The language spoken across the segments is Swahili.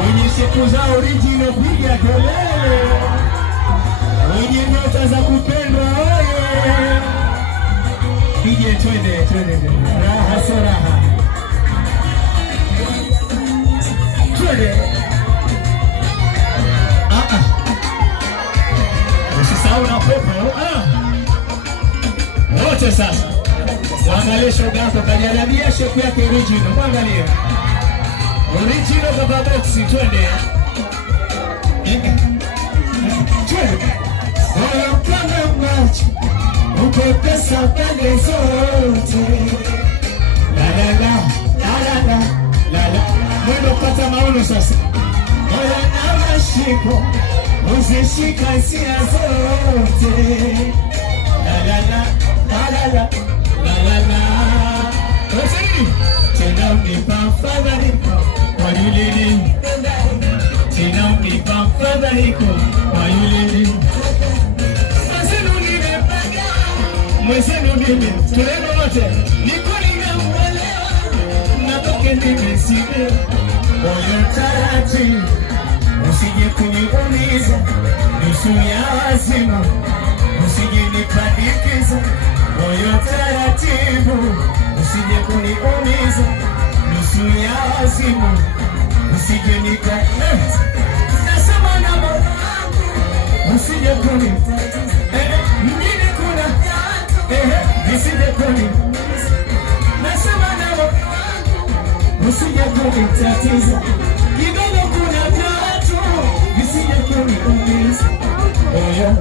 Wenye siku za original piga kelele. Wenye nyota za kupendwa oye. Pige twende. Raha so raha. Twende. Usisahau na pepo. Wote sasa. Mwangalie shoga yako kajaribia shepu yake original. Mwangalie. Original kama boxi twende. Twende. Moyo kama maji. Uko pesa pande zote. La. Mwendo pata maono sasa. Moyo na mashiko. Uzishika hisia zote. La. Tena unipa mfadhaliko kwa yule ni. Tena unipa mfadhaliko kwa yule ni. Mwezenu mimi, tulema wote. Niko nimeuelewa. Natoke nimesikia. Moyo taratibu. Usije kuniumiza. Nusu ya wazima. Usije nipandikiza. Moyo taratibu. Usije kuniumiza. Nusu ya wazima. Usije nipandikiza. Nasema na moyo wangu. Usije kuniumiza. Mjini kuna nisije kuniumiza. Nasema na moyo wangu. Usije kunitatiza. Kidogo kuna tatu. Nisije kuniumiza. Moyo.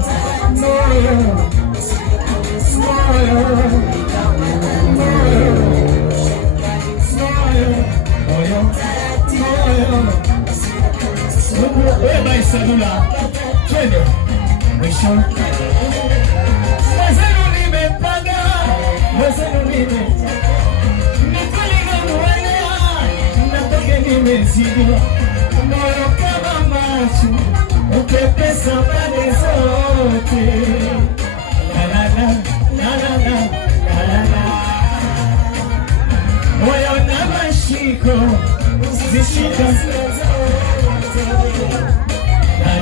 Eba isadula. Twende. Mwisho. Mwezenu nimepanga. Mwezenu nimepanga. Nikuliga mwelewa. Natoke nimezidiwa. Moyo kama macho. Ukepesa pande zote. La. Moyo na mashiko. Zishika. La.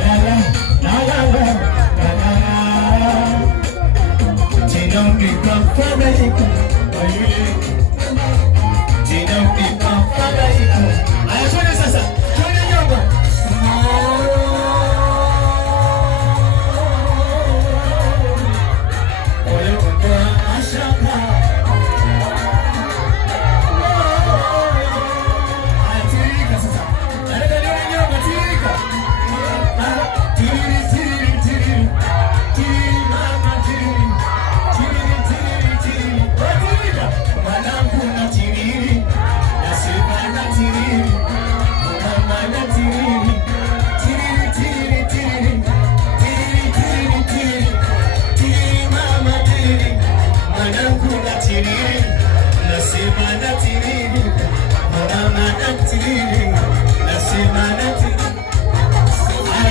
Tena unipa mfadhaliko kwa yule. Tena unipa mfadhaliko. Aya twende sasa. Twende nyonga. Moyo kwa ashaka. Atirika sasa. Nareka niwe nyonga tirika. Tiri.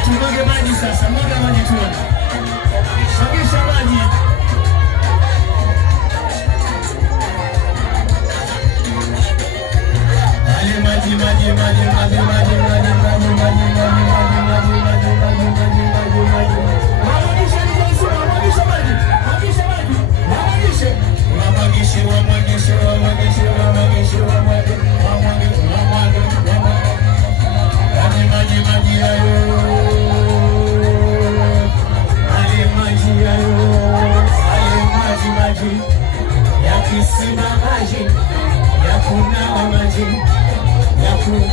Tumwage maji sasa, mwaga maji tuone. Shangisha maji. Yakisima maji, yakuna maji, yakuna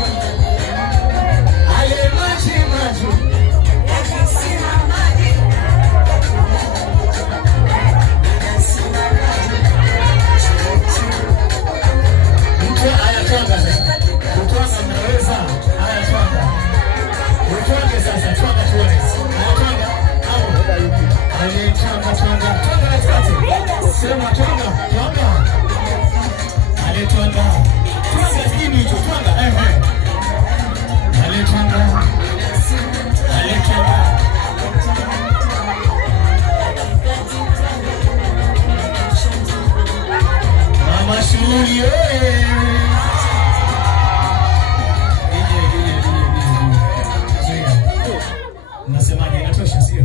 Jamani, inatosha sio?